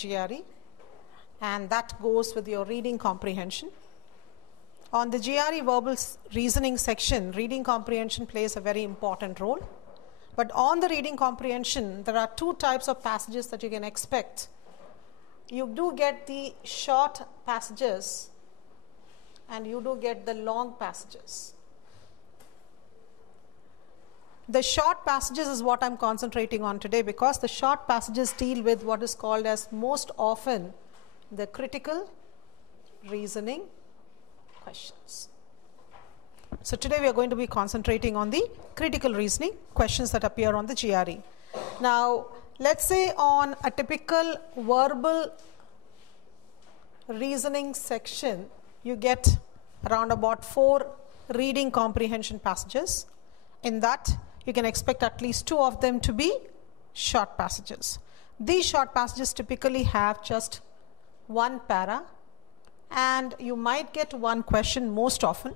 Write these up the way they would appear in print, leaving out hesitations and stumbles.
GRE, and that goes with your reading comprehension. On the GRE verbal reasoning section, reading comprehension plays a very important role. But on the reading comprehension, there are two types of passages that you can expect. You do get the short passages and you do get the long passages. The short passages is what I'm concentrating on today, because the short passages deal with what is called as most often the critical reasoning questions. So today we are going to be concentrating on the critical reasoning questions that appear on the GRE. Now let's say on a typical verbal reasoning section, you get around about 4 reading comprehension passages. In that, you can expect at least 2 of them to be short passages. These short passages typically have just 1 para, and you might get 1 question most often.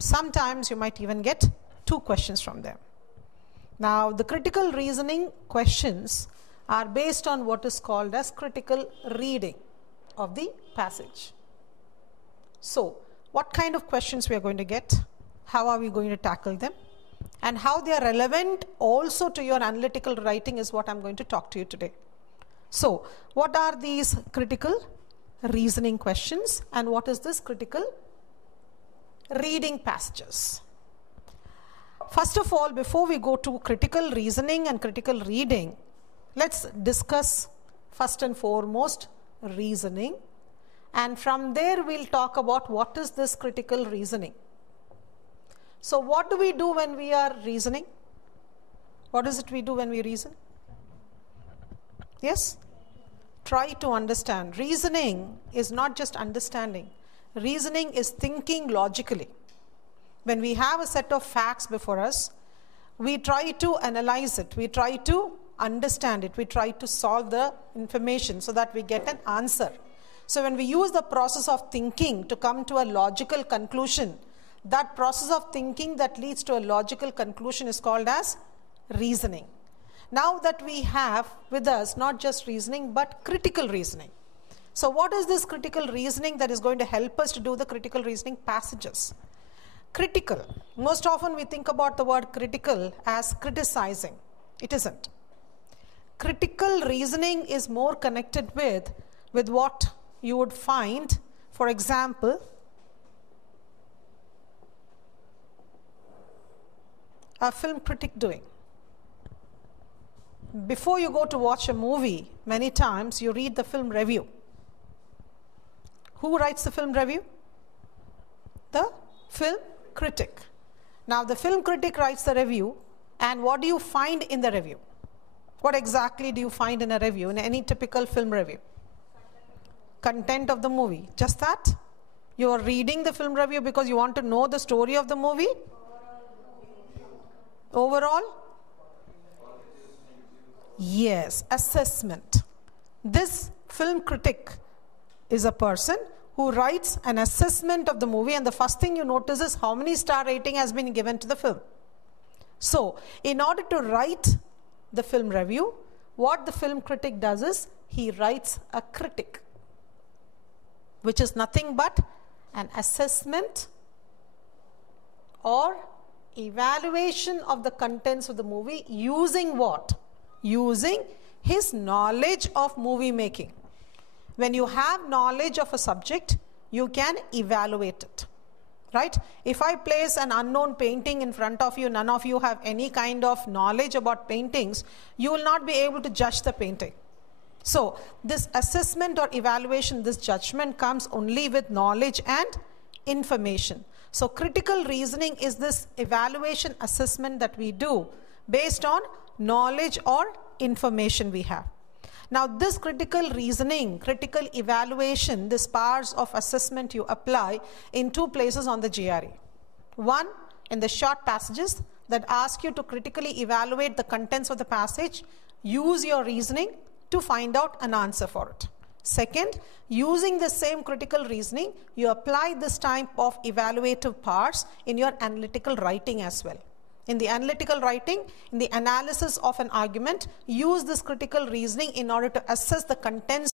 Sometimes you might even get 2 questions from them. Now, the critical reasoning questions are based on what is called as critical reading of the passage. So, what kind of questions we are going to get, how are we going to tackle them, and how they are relevant also to your analytical writing is what I'm going to talk to you today. So, what are these critical reasoning questions and what is this critical reading passages? First of all, before we go to critical reasoning and critical reading, let's discuss first and foremost reasoning, and from there we'll talk about what is this critical reasoning. So what do we do when we are reasoning? What is it we do when we reason? Yes? Try to understand. Reasoning is not just understanding. Reasoning is thinking logically. When we have a set of facts before us, we try to analyze it. We try to understand it. We try to solve the information so that we get an answer. So when we use the process of thinking to come to a logical conclusion, that process of thinking that leads to a logical conclusion is called as reasoning. Now that we have with us not just reasoning but critical reasoning. So what is this critical reasoning that is going to help us to do the critical reasoning passages? Critical. Most often we think about the word critical as criticizing. It isn't. Critical reasoning is more connected with what you would find, for example, a film critic doing. Before you go to watch a movie, many times you read the film review. Who writes the film review? The film critic. Now the film critic writes the review, and what do you find in the review? What exactly do you find in a review, in any typical film review? Content of the movie. Just that? You are reading the film review because you want to know the story of the movie? Overall? Yes, assessment. This film critic is a person who writes an assessment of the movie, and the first thing you notice is how many star rating has been given to the film. So, in order to write the film review, what the film critic does is he writes a critic, which is nothing but an assessment or evaluation of the contents of the movie using what? Using his knowledge of movie making. When you have knowledge of a subject, you can evaluate it, right? If I place an unknown painting in front of you, none of you have any kind of knowledge about paintings, you will not be able to judge the painting. So this assessment or evaluation, this judgment comes only with knowledge and information. So critical reasoning is this evaluation assessment that we do based on knowledge or information we have. Now this critical reasoning, critical evaluation, this powers of assessment you apply in 2 places on the GRE. One, in the short passages that ask you to critically evaluate the contents of the passage, use your reasoning to find out an answer for it. Second, using the same critical reasoning, you apply this type of evaluative parts in your analytical writing as well. In the analytical writing, in the analysis of an argument, use this critical reasoning in order to assess the contents